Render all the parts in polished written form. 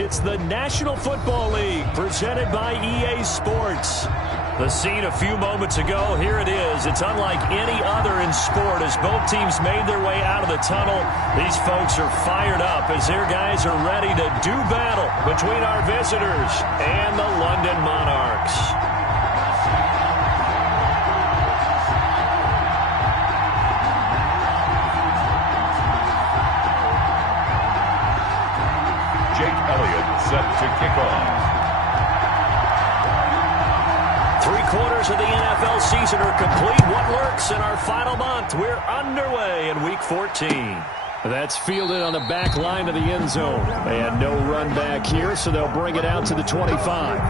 It's the National Football League presented by EA Sports. The scene a few moments ago, here it is. It's unlike any other in sport as both teams made their way out of the tunnel. These folks are fired up as their guys are ready to do battle between our visitors and the London Monarchs. Set to kick off. 3/4 of the NFL season are complete. What lurks in our final month? We're underway in Week 14. That's fielded on the back line of the end zone. And no run back here, so they'll bring it out to the 25.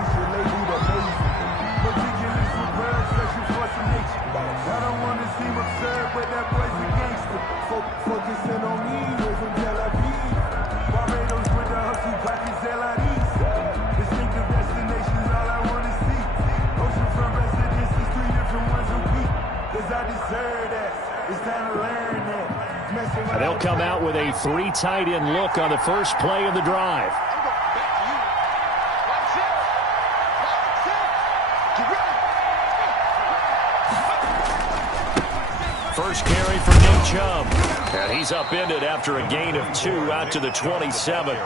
They'll come out with a 3 tight end look on the first play of the drive. First carry for Nick Chubb. And he's upended after a gain of 2 out to the 27.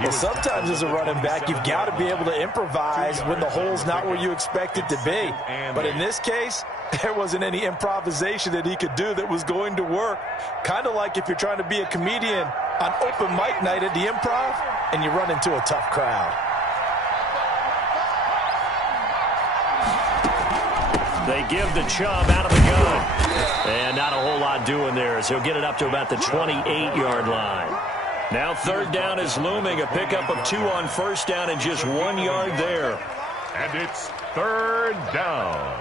Well, sometimes as a running back, you've got to be able to improvise when the hole's not where you expect it to be. But in this case, there wasn't any improvisation that he could do that was going to work. Kind of like if you're trying to be a comedian on open mic night at the Improv and you run into a tough crowd. They give the Chubb out of the gun. And not a whole lot doing there as he'll get it up to about the 28-yard line. Now 3rd down is looming, a pickup of 2 on 1st down and just 1 yard there. And it's 3rd down.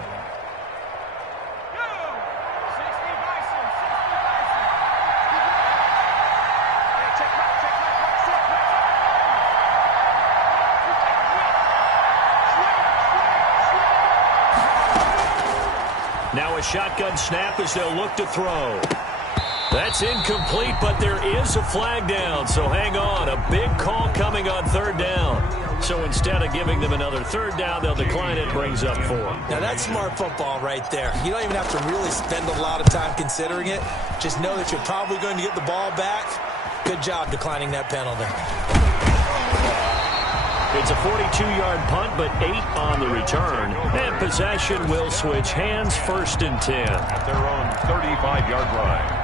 Now a shotgun snap as they'll look to throw. That's incomplete, but there is a flag down, so hang on. A big call coming on 3rd down. So instead of giving them another 3rd down, they'll decline it, brings up 4. Now that's smart football right there. You don't even have to really spend a lot of time considering it. Just know that you're probably going to get the ball back. Good job declining that penalty. It's a 42-yard punt, but 8 on the return. And possession will switch hands, 1st and 10. At their own 35-yard line.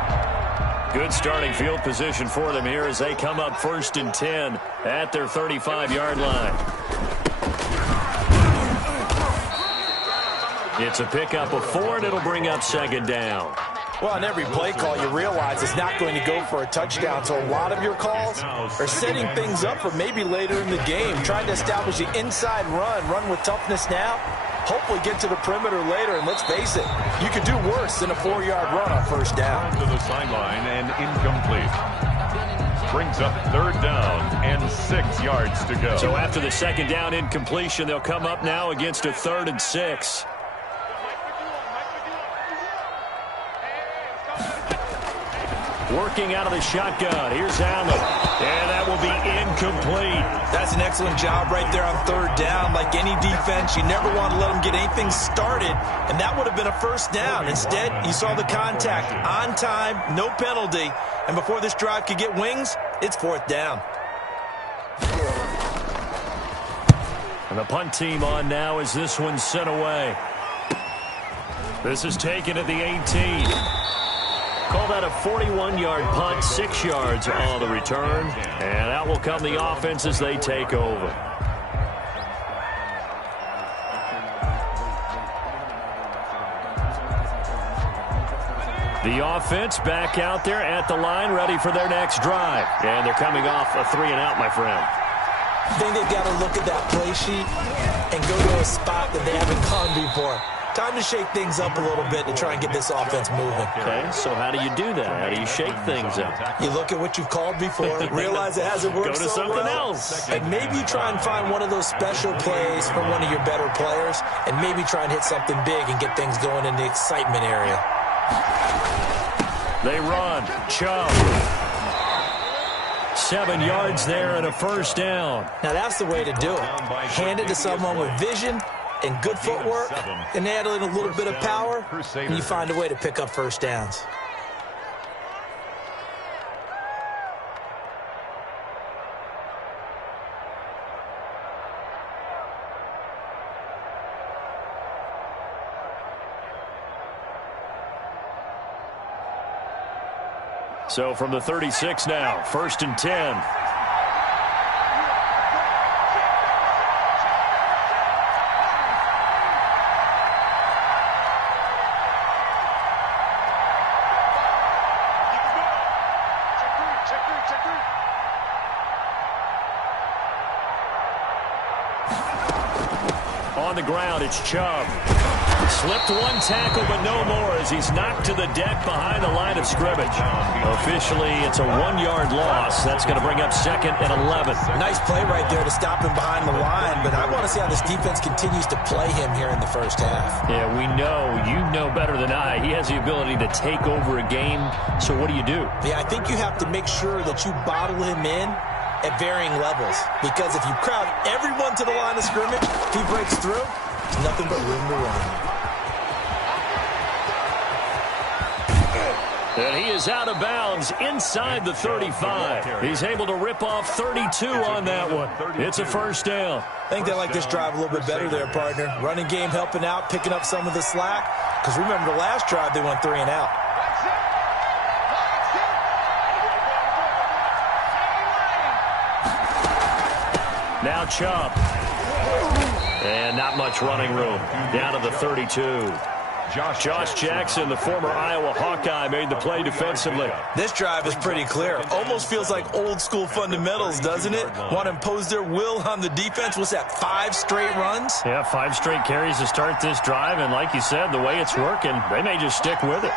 Good starting field position for them here as they come up 1st and 10 at their 35-yard line. It's a pickup of 4, and it'll bring up 2nd down. Well, on every play call, you realize it's not going to go for a touchdown, so a lot of your calls are setting things up for maybe later in the game, trying to establish the inside run with toughness now, hopefully get to the perimeter later, and let's face it, you could do worse than a 4-yard run on 1st down. To the sideline and incomplete. Brings up 3rd down and 6 yards to go. So after the 2nd down incompletion, they'll come up now against a 3rd and 6. Working out of the shotgun. Here's Allen. And that will be incomplete. That's an excellent job right there on 3rd down. Like any defense, you never want to let them get anything started, and that would have been a 1st down. Instead, you saw the contact on time, no penalty, and before this drive could get wings, it's 4th down. And the punt team on now as this one's sent away. This is taken at the 18. Call that a 41-yard punt, 6 yards on the return. And out will come the offense as they take over. The offense back out there at the line, ready for their next drive. And they're coming off a 3-and-out, my friend. I think they've got to look at that play sheet and go to a spot that they haven't gone before. Time to shake things up a little bit to try and get this offense moving. Okay, so how do you do that? How do you shake things up? You look at what you've called before, realize it hasn't worked Go to so something well, else. and maybe try and find one of those special plays from one of your better players, and maybe try and hit something big and get things going in the excitement area. They run. Chubb. 7 yards there and a first down. Now, that's the way to do it. Hand it to someone with vision and good footwork, and add in a little bit of power, and you find a way to pick up first downs. So from the 36 now, 1st and 10. On the ground, it's Chubb. Slipped one tackle, but no more as he's knocked to the deck behind the line of scrimmage. Officially, it's a 1-yard loss. That's going to bring up 2nd and 11. Nice play right there to stop him behind the line, but I want to see how this defense continues to play him here in the first half. Yeah, we know. You know better than I. He has the ability to take over a game, so what do you do? Yeah, I think you have to make sure that you bottle him in at varying levels, because if you crowd everyone to the line of scrimmage, if he breaks through, there's nothing but room to run. And he is out of bounds inside the 35. He's able to rip off 32 on that one. It's a first down. I think they like this drive a little bit better there, partner. Running game helping out, picking up some of the slack. Because remember, the last drive, they went 3 and out. Now Chubb. And not much running room. Down to the 32. Josh Jackson, the former Iowa Hawkeye, made the play defensively. This drive is pretty clear. Almost feels like old school fundamentals, doesn't it? Want to impose their will on the defense. What's that, 5 straight runs? Yeah, 5 straight carries to start this drive. And like you said, the way it's working, they may just stick with it.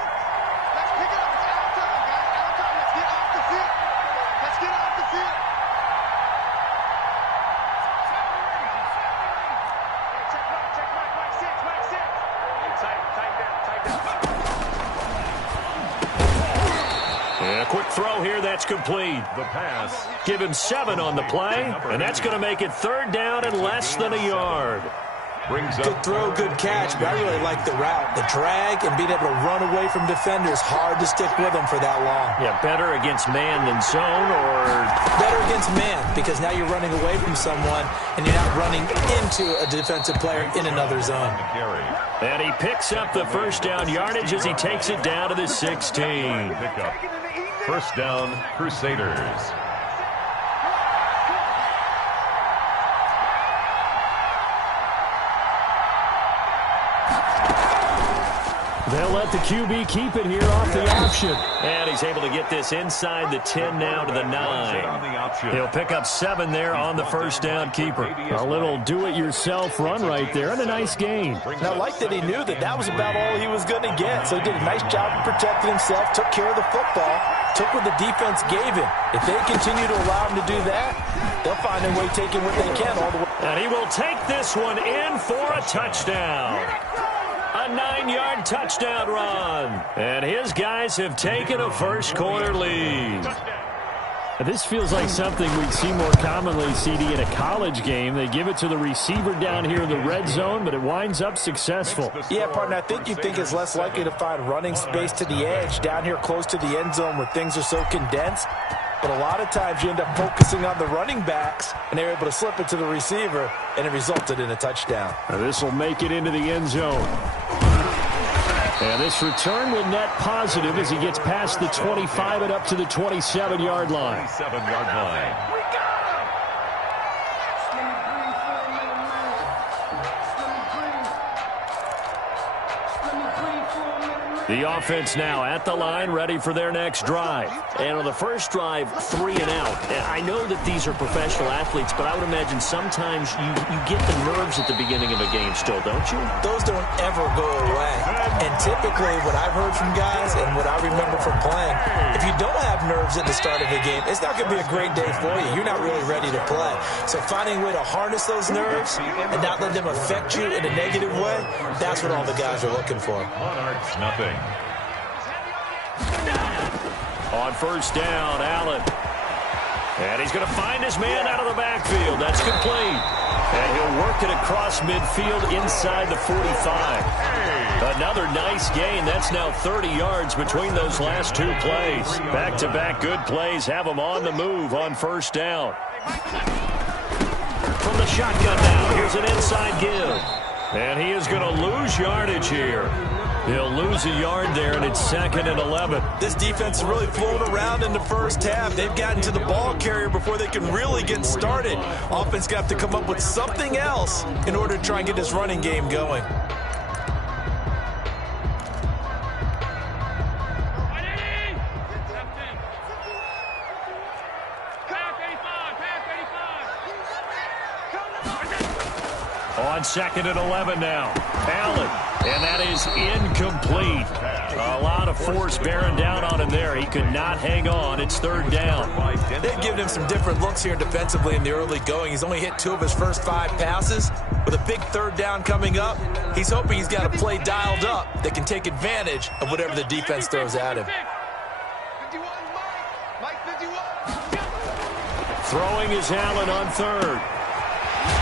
Throw here, that's complete. The pass. Give him 7 on the play, and that's going to make it 3rd down and less than a yard. Good throw, good catch, but I really like the route. The drag and being able to run away from defenders, hard to stick with them for that long. Yeah, better against man than zone, or? Better against man, because now you're running away from someone, and you're not running into a defensive player in another zone. And he picks up the first down yardage as he takes it down to the 16. First down, Crusaders. They'll let the QB keep it here off the option. And he's able to get this inside the 10 now to the 9. He'll pick up 7 there on the first down keeper. A little do-it-yourself run right there and a nice gain. Now, I like that he knew that that was about all he was going to get. So he did a nice job of protecting himself, took care of the football, took what the defense gave him. If they continue to allow him to do that, they'll find a way taking what they can all the way. And he will take this one in for a touchdown. A 9-yard touchdown run. And his guys have taken a first-quarter lead. This feels like something we'd see more commonly, CD, in a college game. They give it to the receiver down here in the red zone, but it winds up successful. Yeah, partner, I think you think it's less likely to find running space to the edge down here close to the end zone where things are so condensed. But a lot of times you end up focusing on the running backs, and they're able to slip it to the receiver, and it resulted in a touchdown. Now this will make it into the end zone. And this return will net positive as he gets past the 25 and up to the 27-yard line. 27-yard line. The offense now at the line, ready for their next drive. And on the first drive, 3 and out. And I know that these are professional athletes, but I would imagine sometimes you get the nerves at the beginning of a game still, don't you? Those don't ever go away. And typically what I've heard from guys and what I remember from playing, if you don't have nerves at the start of a game, it's not going to be a great day for you. You're not really ready to play. So finding a way to harness those nerves and not let them affect you in a negative way, that's what all the guys are looking for. Monarchs, nothing. On first down, Allen. And he's going to find his man out of the backfield. That's complete. And he'll work it across midfield inside the 45. Another nice gain. That's now 30 yards between those last two plays. Back-to-back good plays have him on the move on first down. From the shotgun now, here's an inside give. And he is going to lose yardage here. He'll lose a yard there, and it's 2nd and 11. This defense is really flown around in the first half. They've gotten to the ball carrier before they can really get started. Offense got to come up with something else in order to try and get this running game going. On 2nd and 11 now. Allen. And that is incomplete. A lot of force bearing down on him there. He could not hang on. It's 3rd down. They've given him some different looks here defensively in the early going. He's only hit 2 of his first 5 passes. With a big 3rd down coming up, he's hoping he's got a play dialed up that can take advantage of whatever the defense throws at him. Throwing is Allen on 3rd.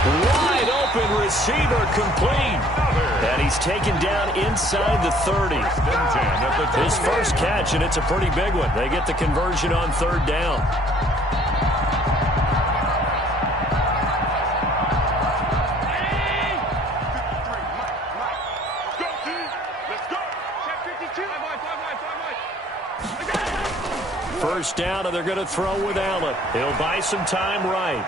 Wide open receiver complete. And he's taken down inside the 30. His first catch, and it's a pretty big one. They get the conversion on 3rd down. First down, and they're going to throw with Allen. He'll buy some time right.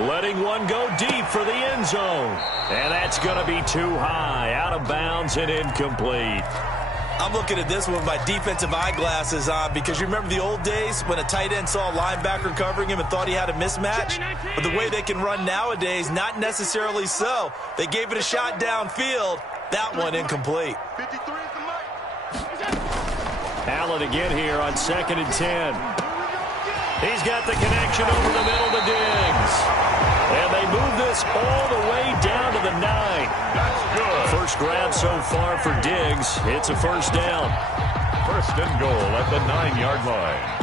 Letting one go deep for the end zone. And that's going to be too high. Out of bounds and incomplete. I'm looking at this one with my defensive eyeglasses on because you remember the old days when a tight end saw a linebacker covering him and thought he had a mismatch? But the way they can run nowadays, not necessarily so. They gave it a shot downfield. That one incomplete. Allen again here on 2nd and 10. He's got the connection over the middle to Diggs. And they move this all the way down to the 9. That's good. First grab so far for Diggs. It's a first down. 1st and goal at the 9-yard line.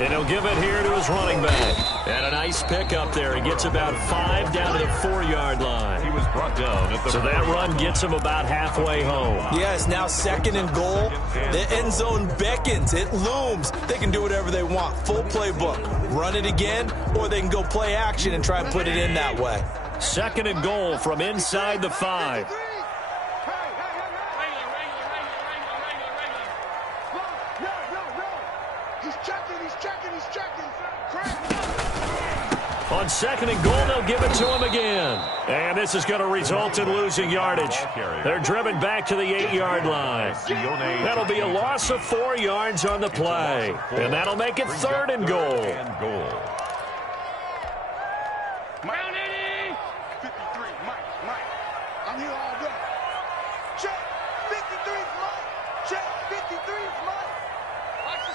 And he'll give it here to his running back. And a nice pickup there. He gets about 5 down to the 4-yard line. He was brought down at the so that run gets him about halfway home. Yeah, it's now 2nd and goal. The end zone beckons. It looms. They can do whatever they want. Full playbook. Run it again, or they can go play action and try and put it in that way. 2nd and goal from inside the 5. On 2nd and goal, they'll give it to him again. And this is going to result in losing yardage. They're driven back to the 8-yard line. That'll be a loss of 4 yards on the play. And that'll make it 3rd and goal. Brown 80. 53, Mike. I'm here all day. Check. 53's Mike. Check. 53's Mike. Watch the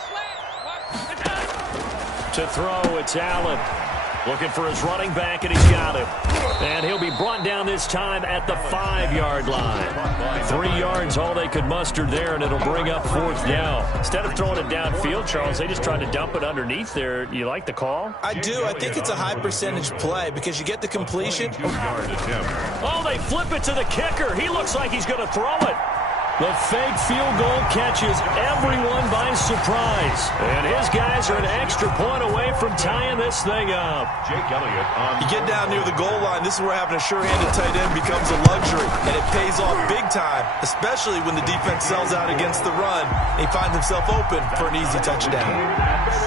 slant. To throw, it's Allen. Looking for his running back, and he's got him. And he'll be brought down this time at the 5-yard line. 3 yards, all they could muster there, and it'll bring up 4th down. Instead of throwing it downfield, Charles, they just tried to dump it underneath there. You like the call? I do. I think it's a high percentage play because you get the completion. Oh, they flip it to the kicker. He looks like he's going to throw it. The fake field goal catches everyone by surprise. And his guys are an extra point away from tying this thing up. Jake Elliott on. You get down near the goal line, this is where having a sure-handed tight end becomes a luxury. And it pays off big time, especially when the defense sells out against the run. And he finds himself open for an easy touchdown.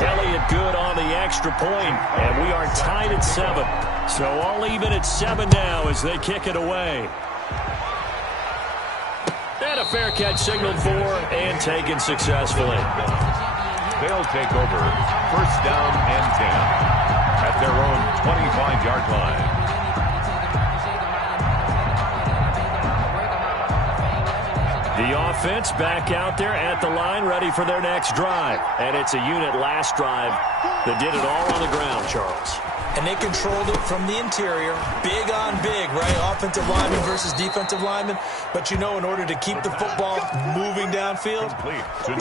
Elliott good on the extra point, and we are tied at 7. So all even at 7 now as they kick it away. And a fair catch signaled for and taken successfully. They'll take over 1st down and 10 at their own 25-yard line. The offense back out there at the line, ready for their next drive. And it's a unit last drive that did it all on the ground, Charles. and they controlled it from the interior, big on big, right? Offensive lineman versus defensive lineman. But you know, in order to keep the football moving downfield,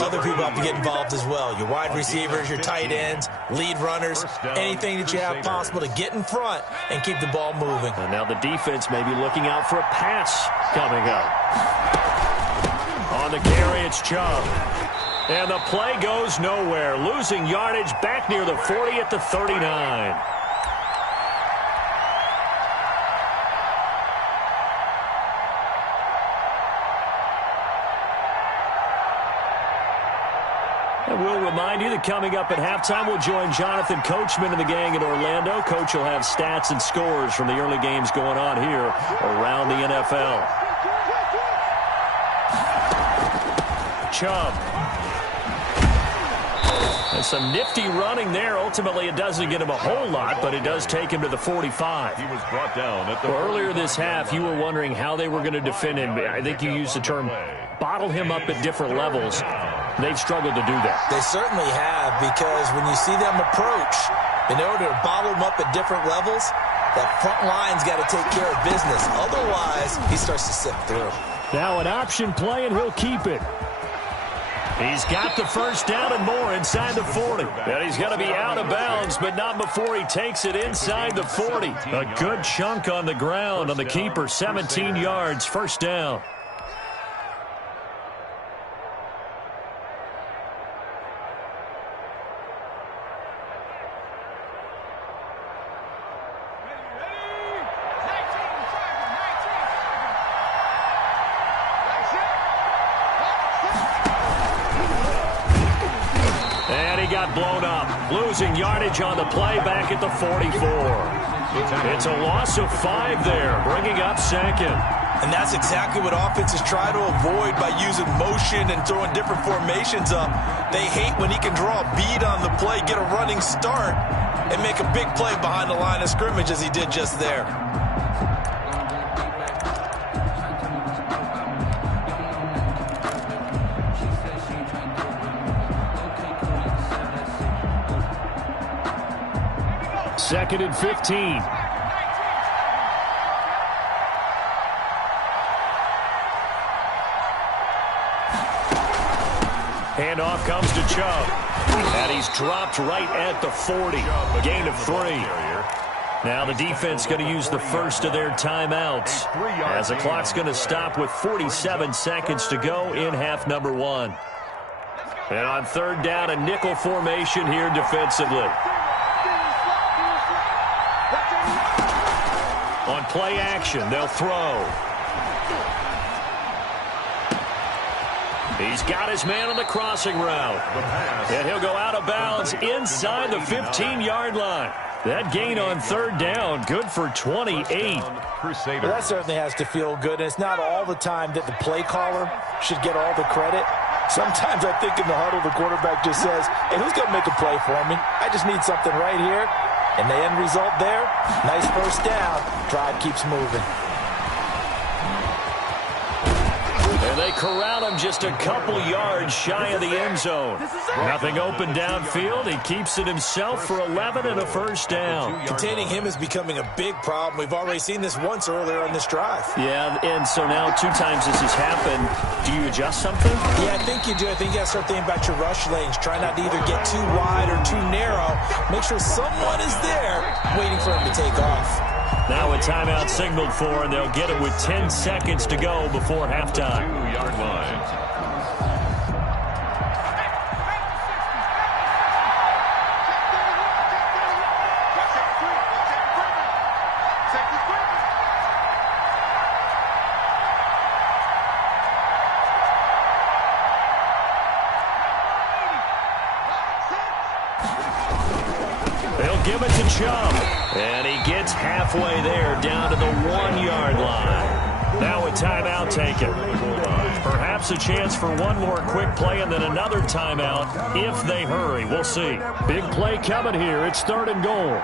other people have to get involved as well. Your wide receivers, your tight ends, lead runners, anything that you have possible to get in front and keep the ball moving. And now the defense may be looking out for a pass coming up. On the carry, it's Chubb. And the play goes nowhere. Losing yardage back near the 40 at the 39. And we'll remind you that coming up at halftime, we'll join Jonathan Coachman and the gang in Orlando. Coach will have stats and scores from the early games going on here around the NFL. Chubb. And some nifty running there. Ultimately, it doesn't get him a whole lot, but it does take him to the 45. He was brought down at the earlier this half, you were wondering how they were going to defend him. I think you used the term bottle him up at different levels. They've struggled to do that. They certainly have, because when you see them approach, in order to bottle them up at different levels, that front line's got to take care of business. Otherwise, he starts to slip through. Now an option play, and he'll keep it. He's got the first down and more inside the 40. And he's going to be out of bounds, but not before he takes it inside the 40. A good chunk on the ground on the keeper, 17 yards, first down. Blown up, losing yardage on the play back at the 44. It's a loss of 5 there, bringing up second. And that's exactly what offenses try to avoid by using motion and throwing different formations up. They hate when he can draw a bead on the play, get a running start, and make a big play behind the line of scrimmage as he did just there. Second and 15. Handoff comes to Chubb. And he's dropped right at the 40. Gain of 3. Now the defense going to use the first of their timeouts, as the clock's going to stop with 47 seconds to go in half number 1. And on third down, a nickel formation here defensively. On play action, they'll throw. He's got his man on the crossing route. And he'll go out of bounds inside the 15-yard line. That gain on third down, good for 28. Well, that certainly has to feel good. And it's not all the time that the play caller should get all the credit. Sometimes I think in the huddle, the quarterback just says, hey, who's going to make a play for me? I just need something right here. And the end result there, nice first down. Drive keeps moving. And they corral him just a couple yards shy of the end zone. Nothing open downfield. He keeps it himself for 11 and a first down. Containing him is becoming a big problem. We've already seen this once earlier on this drive. Yeah, and so now 2 times this has happened. Do you adjust something? Yeah, I think you do. I think you got to start thinking about your rush lanes. Try not to either get too wide or too narrow. Make sure someone is there waiting for him to take off. Now a timeout signaled for, and they'll get it with 10 seconds to go before halftime. 2-yard line. They'll give it to Chubb. And he gets halfway there, down to the 1-yard line. Now a timeout taken. Perhaps a chance for one more quick play and then another timeout if they hurry. We'll see. Big play coming here. It's 3rd and goal.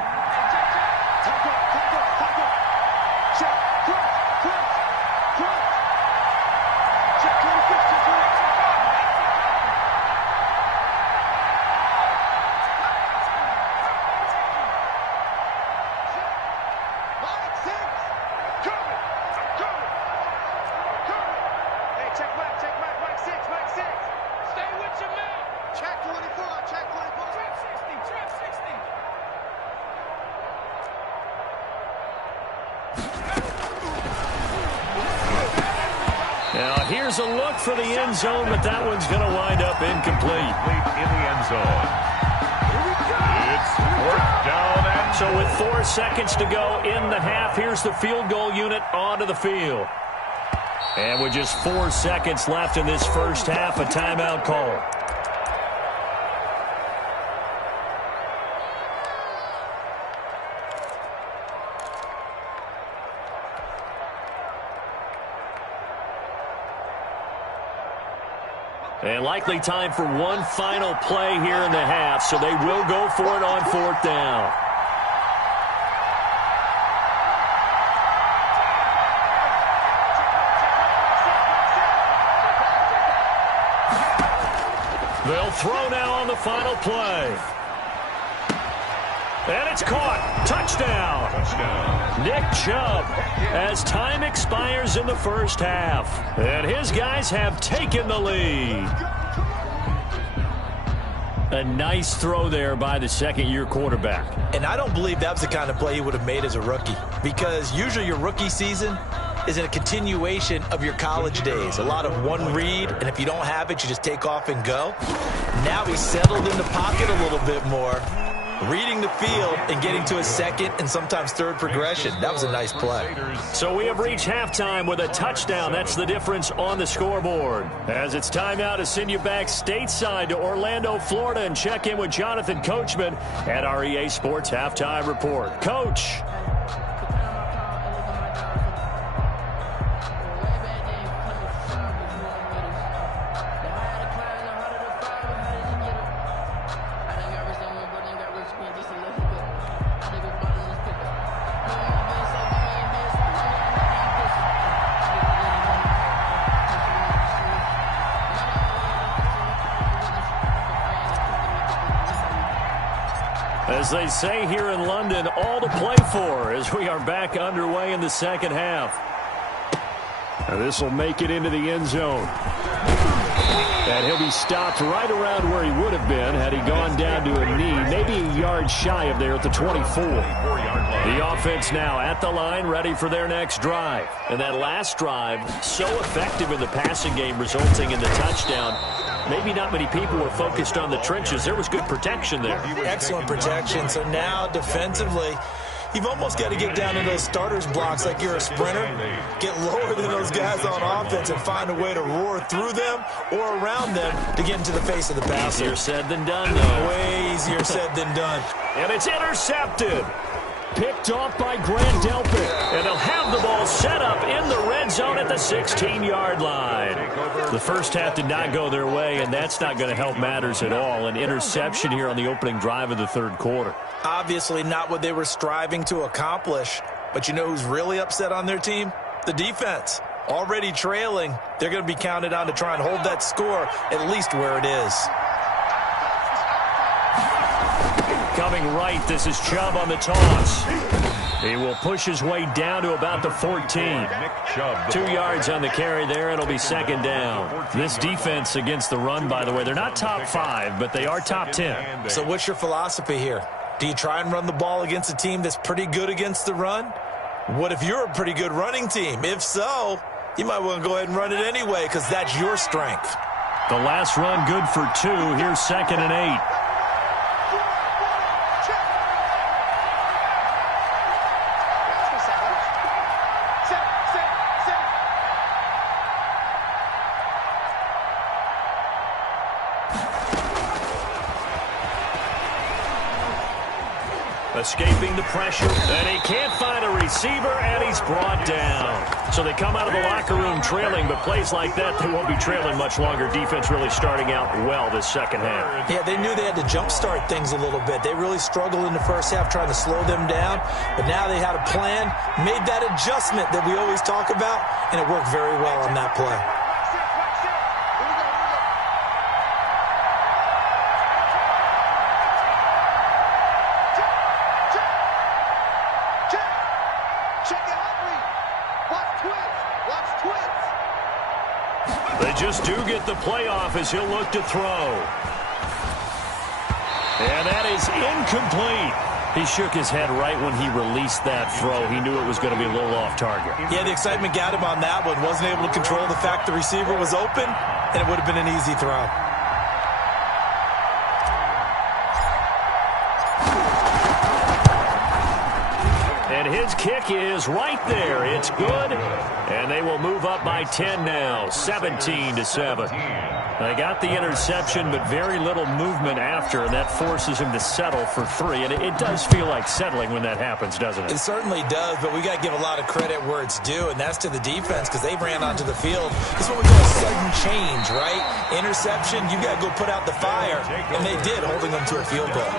Now here's a look for the end zone, but that one's going to wind up incomplete. In the end zone. It's fourth down and so with 4 seconds to go in the half, here's the field goal unit onto the field. And with just 4 seconds left in this first half, a timeout call. And likely time for one final play here in the half, so they will go for it on fourth down. They'll throw now on the final play. And it's caught. Touchdown. Nick Chubb as time expires in the first half. And his guys have taken the lead. A nice throw there by the second-year quarterback. And I don't believe that was the kind of play he would have made as a rookie, because usually your rookie season is a continuation of your college days. A lot of one read, and if you don't have it, you just take off and go. Now he's settled in the pocket a little bit more, reading the field and getting to a second and sometimes third progression. That was a nice play. So we have reached halftime with a touchdown. That's the difference on the scoreboard. As it's time now to send you back stateside to Orlando, Florida, and check in with Jonathan Coachman at our EA Sports Halftime Report. Coach. As they say here in London, all to play for as we are back underway in the second half. And this will make it into the end zone. And he'll be stopped right around where he would have been had he gone down to a knee, maybe a yard shy of there at the 24. The offense now at the line, ready for their next drive. And that last drive, so effective in the passing game, resulting in the touchdown. Maybe not many people were focused on the trenches. There was good protection there. Excellent protection. So now defensively, you've almost got to get down in those starters blocks like you're a sprinter. Get lower than those guys on offense and find a way to roar through them or around them to get into the face of the passer. Easier said than done, though. Way easier said than done. And it's intercepted. Picked off by Grant Delpit. And they'll have the ball set up in the red zone at the 16-yard line. The first half did not go their way, and that's not going to help matters at all. An interception here on the opening drive of the third quarter. Obviously not what they were striving to accomplish. But you know who's really upset on their team? The defense. Already trailing. They're going to be counted on to try and hold that score at least where it is. Coming right, this is Chubb on the toss. He will push his way down to about the 14. 2 yards on the carry there. It'll be second down. This defense against the run, by the way, they're not top 5, but they are top 10. So what's your philosophy here? Do you try and run the ball against a team that's pretty good against the run? What if you're a pretty good running team? If so, you might want to go ahead and run it anyway because that's your strength. The last run good for 2. Here's 2nd and 8. Escaping the pressure, and he can't find a receiver, and he's brought down. So they come out of the locker room trailing, but plays like that, they won't be trailing much longer. Defense really starting out well this second half. Yeah, they knew they had to jumpstart things a little bit. They really struggled in the first half trying to slow them down, but now they had a plan, made that adjustment that we always talk about, and it worked very well on that play. They just do get the playoff as he'll look to throw. And that is incomplete. He shook his head right when he released that throw. He knew it was going to be a little off target. Yeah, the excitement got him on that one. Wasn't able to control the fact the receiver was open, and it would have been an easy throw. And his kick is right there. It's good. And they will move up by 10 now, 17-7. They got the interception, but very little movement after, and that forces him to settle for 3. And it does feel like settling when that happens, doesn't it? It certainly does, but we got to give a lot of credit where it's due, and that's to the defense because they ran onto the field. This is what we call a sudden change, right? Interception, you got to go put out the fire, and they did, holding them to a field goal.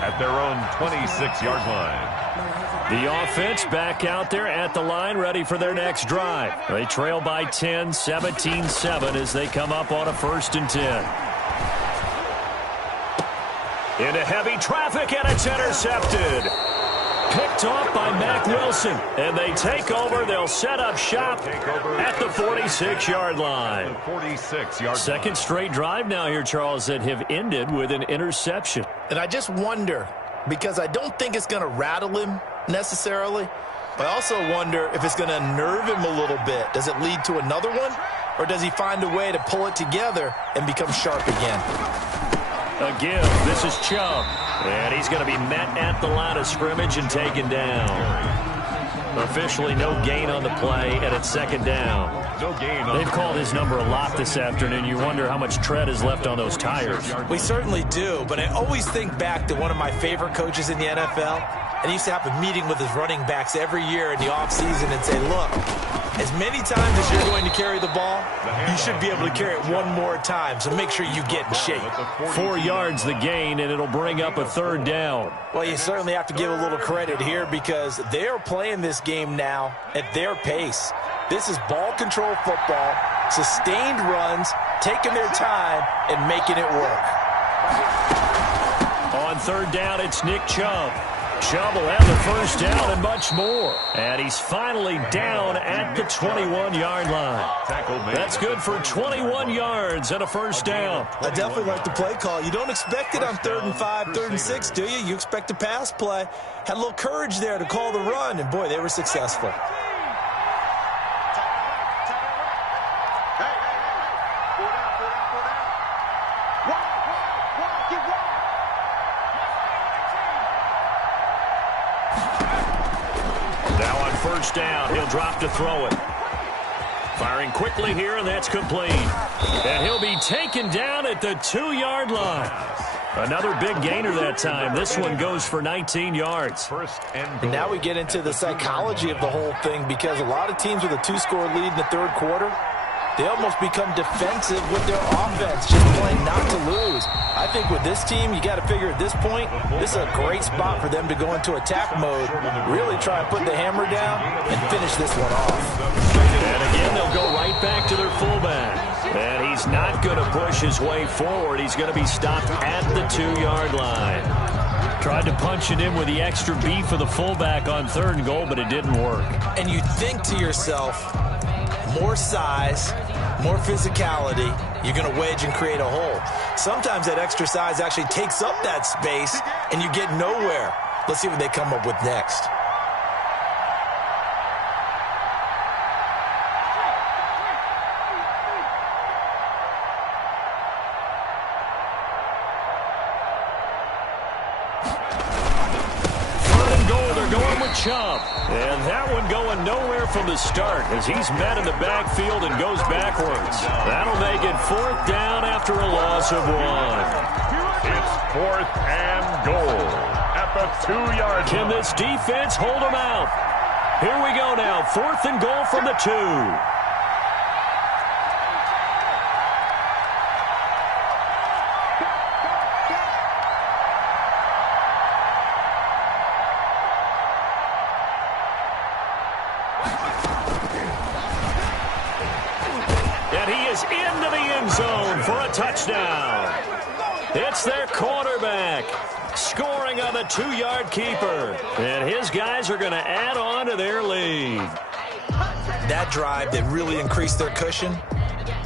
At their own 26-yard line. The offense back out there at the line, ready for their next drive. They trail by 10, 17-7 as they come up on a 1st and 10. Into heavy traffic, and it's intercepted. Picked off by Mack Wilson, and they take over. They'll set up shop at the 46-yard line. Second straight drive now here, Charles, that have ended with an interception. And I just wonder, because I don't think it's going to rattle him necessarily, but I also wonder if it's going to unnerve him a little bit. Does it lead to another one, or does he find a way to pull it together and become sharp again? A give. This is Chubb. And he's going to be met at the line of scrimmage and taken down. Officially no gain on the play, and it's 2nd down. No gain. They've called his number a lot this afternoon. You wonder how much tread is left on those tires. We certainly do, but I always think back to one of my favorite coaches in the NFL. And he used to have a meeting with his running backs every year in the offseason and say, look, as many times as you're going to carry the ball, you should be able to carry it one more time, so make sure you get in shape. 4 yards the gain, and it'll bring up a 3rd down. Well, you certainly have to give a little credit here because they're playing this game now at their pace. This is ball control football, sustained runs, taking their time, and making it work. On 3rd down, it's Nick Chubb. Chubb will have the 1st down and much more. And he's finally down at the 21-yard line. That's good for 21 yards and a 1st down. I definitely like the play call. You don't expect it on 3rd and 5, 3rd and 6, do you? You expect a pass play. Had a little courage there to call the run, and boy, they were successful. Down. He'll drop to throw it. Firing quickly here, and that's complete. And he'll be taken down at the 2-yard line. Another big gainer that time. This one goes for 19 yards. And now we get into the psychology of the whole thing because a lot of teams with a 2-score lead in the 3rd quarter, they almost become defensive with their offense, just playing not to lose. I think with this team, you got to figure at this point, this is a great spot for them to go into attack mode, really try and put the hammer down and finish this one off. And again, they'll go right back to their fullback. And he's not going to push his way forward. He's going to be stopped at the 2-yard line. Tried to punch it in with the extra beef of the fullback on 3rd and goal, but it didn't work. And you think to yourself, more size, more physicality, you're going to wedge and create a hole. Sometimes that extra size actually takes up that space, and you get nowhere. Let's see what they come up with next. Chubb. And that one going nowhere from the start as he's met in the backfield and goes backwards. That'll make it 4th down after a loss of 1. It's 4th and goal at the 2-yard line. Can this defense hold them out? Here we go now. 4th and goal from the 2. Touchdown. It's their quarterback scoring on the 2-yard keeper. And his guys are going to add on to their lead. That drive that really increased their cushion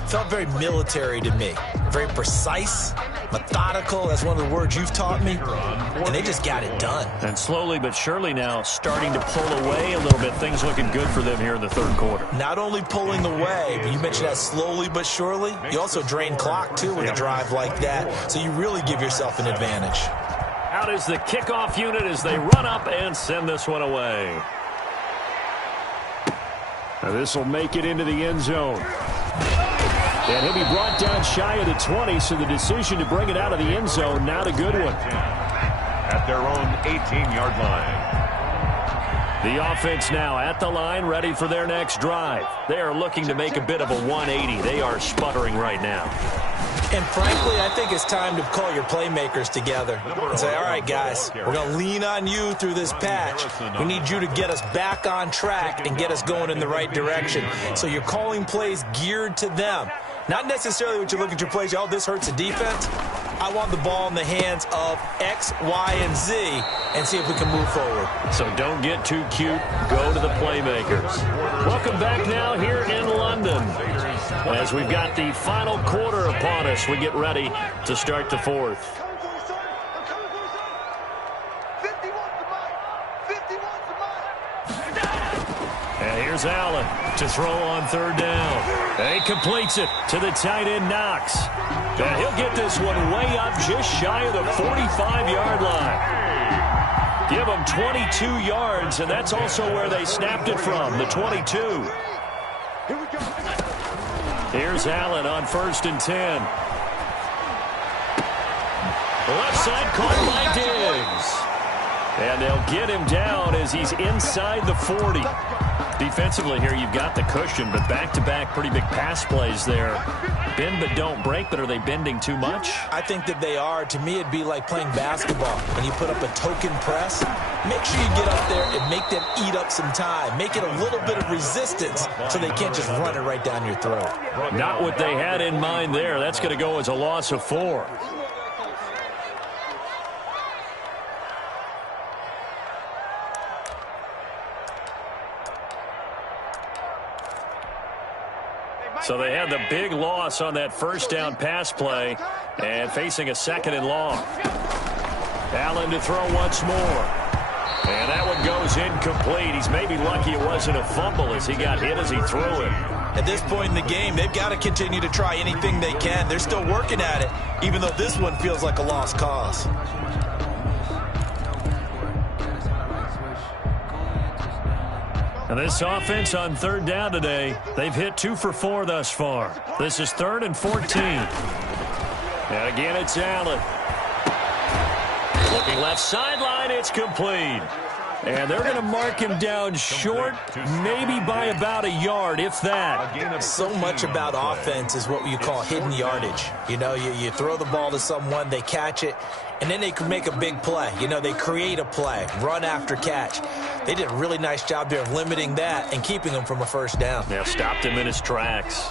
felt very military to me. Very precise, methodical. That's one of the words you've taught me. And they just got it done. And slowly but surely now starting to pull away a little bit. Things looking good for them here in the third quarter. Not only pulling away, but you mentioned that slowly but surely. You also drain clock, too, with a drive like that. So you really give yourself an advantage. Out is the kickoff unit as they run up and send this one away. Now this will make it into the end zone. And he'll be brought down shy of the 20, so the decision to bring it out of the end zone, not a good one. At their own 18-yard line. The offense now at the line, ready for their next drive. They are looking to make a bit of a 180. They are sputtering right now. And frankly, I think it's time to call your playmakers together and say, all right, guys, we're going to lean on you through this patch. We need you to get us back on track and get us going in the right direction. So you're calling plays geared to them. Not necessarily what you look at your plays, oh, this hurts the defense. I want the ball in the hands of X, Y, and Z and see if we can move forward. So don't get too cute. Go to the playmakers. Welcome back now here in London. As we've got the final quarter upon us, we get ready to start the fourth. And here's Allen to throw on third down. And he completes it to the tight end, Knox. And he'll get this one way up just shy of the 45-yard line. Give him 22 yards, and that's also where they snapped it from, the 22. Here's Allen on 1st and 10. Left side caught by Diggs. And they'll get him down as he's inside the 40. Defensively here, you've got the cushion, but back-to-back pretty big pass plays there. Bend but don't break, but are they bending too much? I think that they are. To me, it'd be like playing basketball. When you put up a token press, make sure you get up there and make them eat up some time. Make it a little bit of resistance so they can't just run it right down your throat. Not what they had in mind there. That's going to go as a loss of 4. So they had the big loss on that first down pass play and facing a 2nd and long. Allen to throw once more. And that one goes incomplete. He's maybe lucky it wasn't a fumble as he got hit as he threw it. At this point in the game, they've got to continue to try anything they can. They're still working at it, even though this one feels like a lost cause. And this offense on 3rd down today, they've hit 2 for 4 thus far. This is 3rd and 14. And again, it's Allen. Looking left sideline, it's complete. And they're going to mark him down short, maybe by about a yard, if that. So much about offense is what you call hidden yardage. You know, you throw the ball to someone, they catch it, and then they can make a big play. You know, they create a play, run after catch. They did a really nice job there of limiting that and keeping him from a first down. Yeah, stopped him in his tracks.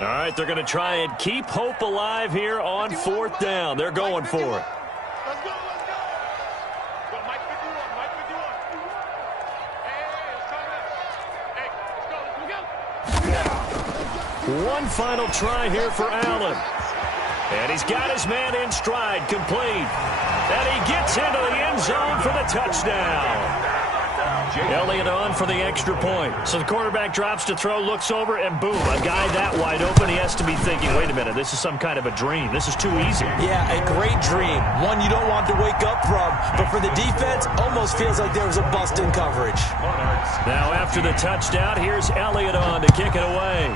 All right, they're going to try and keep hope alive here on 4th down. They're going for it. Let's go, let's go. Go, Mike 51, Mike 51. Hey, it's coming up. Hey, let's go. One final try here for Allen. And he's got his man in stride, complete. And he gets into the end zone for the touchdown. Elliott on for the extra point. So the quarterback drops to throw, looks over, and boom, a guy that wide open. He has to be thinking, wait a minute, this is some kind of a dream. This is too easy. Yeah, a great dream. One you don't want to wake up from. But for the defense, almost feels like there was a bust in coverage. Now after the touchdown, here's Elliott on to kick it away.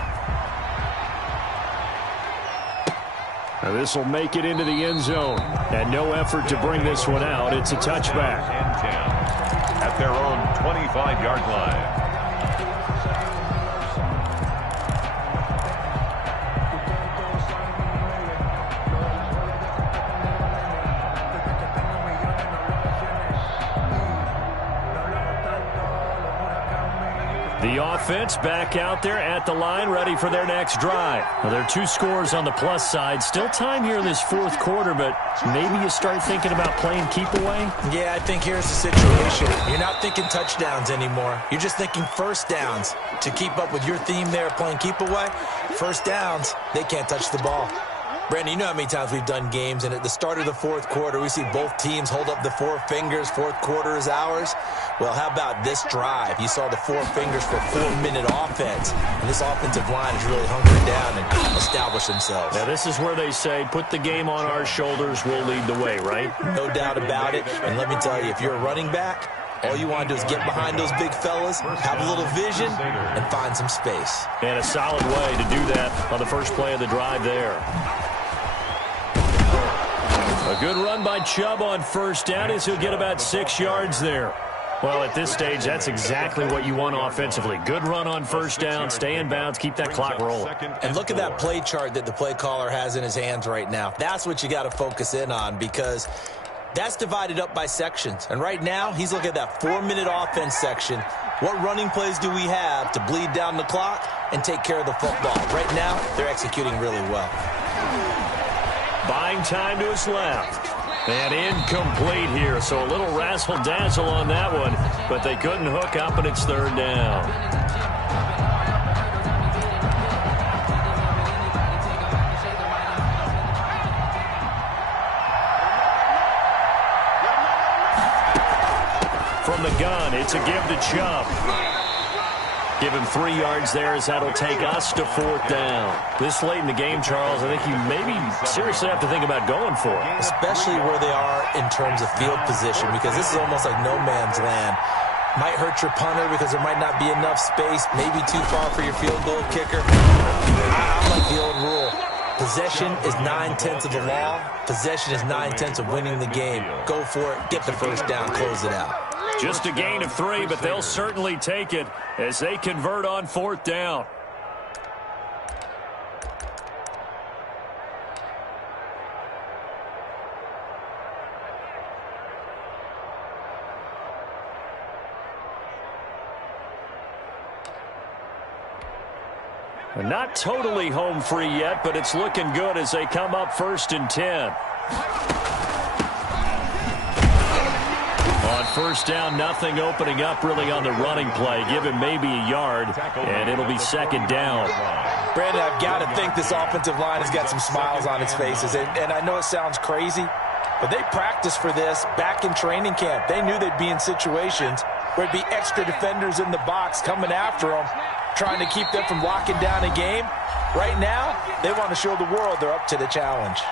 Now this will make it into the end zone. And no effort to bring this one out. It's a touchback. At their own 25-yard line. The offense back out there at the line, ready for their next drive. Well, there are 2 scores on the plus side. Still time here in this 4th quarter, but maybe you start thinking about playing keep away? Yeah, I think here's the situation. You're not thinking touchdowns anymore. You're just thinking first downs. To keep up with your theme there, playing keep away, first downs, they can't touch the ball. Brandon, you know how many times we've done games, and at the start of the fourth quarter, we see both teams hold up the four fingers, fourth quarter is ours. Well, how about this drive? You saw the four fingers for 4-minute offense, and this offensive line is really hunkered down and established themselves. Now, this is where they say, put the game on our shoulders, we'll lead the way, right? No doubt about it, and let me tell you, if you're a running back, all you want to do is get behind those big fellas, have a little vision, and find some space. And a solid way to do that on the first play of the drive there. A good run by Chubb on first down as he'll get about 6 yards there. Well, at this stage, that's exactly what you want offensively. Good run on first down, stay in bounds, keep that clock rolling. And look at that play chart that the play caller has in his hands right now. That's what you got to focus in on, because that's divided up by sections. And right now, he's looking at that 4-minute offense section. What running plays do we have to bleed down the clock and take care of the football? Right now, they're executing really well. Buying time to his left. And incomplete here, so a little razzle-dazzle on that one, but they couldn't hook up, and it's third down. From the gun, it's a give to Chubb. Give him 3 yards there as that'll take us to fourth down. This late in the game, Charles, I think you maybe seriously have to think about going for it. Especially where they are in terms of field position, because this is almost like no man's land. Might hurt your punter because there might not be enough space, maybe too far for your field goal kicker. I like the old rule. Possession is 9/10 of the law. Possession is 9/10 of winning the game. Go for it, get the first down, close it out. Just a gain of 3, but they'll certainly take it as they convert on fourth down. Not totally home free yet, but it's looking good as they come up 1st and 10. On first down, nothing opening up really on the running play. Give him maybe a yard, and it'll be second down. Brandon, I've got to think this offensive line has got some smiles on its faces. And I know it sounds crazy, but they practiced for this back in training camp. They knew they'd be in situations where it'd be extra defenders in the box coming after them, trying to keep them from locking down a game. Right now, they want to show the world they're up to the challenge.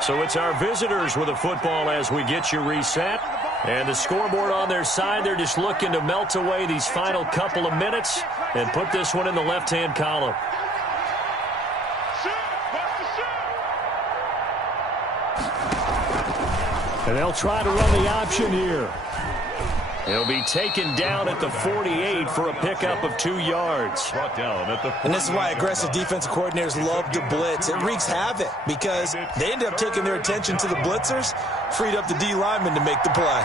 So it's our visitors with a football as we get you reset. And the scoreboard on their side, they're just looking to melt away these final couple of minutes and put this one in the left-hand column. And they'll try to run the option here. He'll be taken down at the 48 for a pickup of 2 yards. And this is why aggressive defensive coordinators love to blitz. It wreaks havoc because they end up taking their attention to the blitzers, freed up the D lineman to make the play.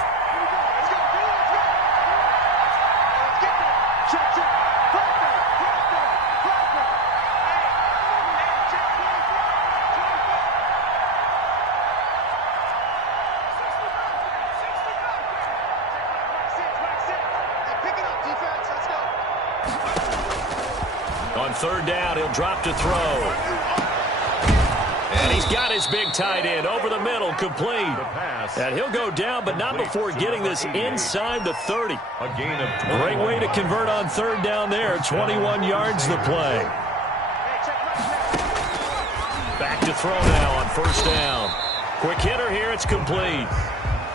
On third down, he'll drop to throw. And he's got his big tight end over the middle, complete. And he'll go down, but not before getting this inside the 30. Great way to convert on third down there. 21 yards the play. Back to throw now on first down. Quick hitter here, it's complete.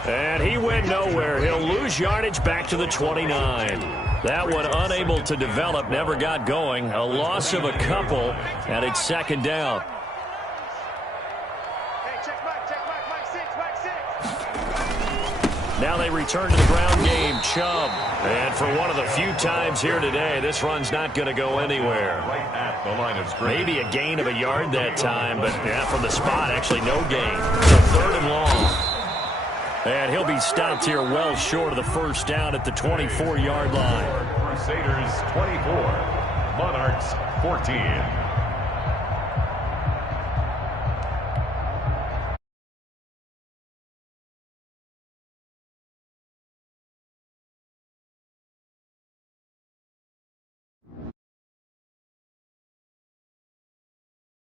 And he went nowhere. He'll lose yardage back to the 29. That one unable to develop, never got going. A loss of a couple, and it's second down. Now they return to the ground game. Chubb. And for one of the few times here today, this run's not going to go anywhere. Maybe a gain of a yard that time, but yeah, from the spot, actually no gain. So third and long. And he'll be stopped here well short of the first down at the 24-yard line. Crusaders 24, Monarchs 14.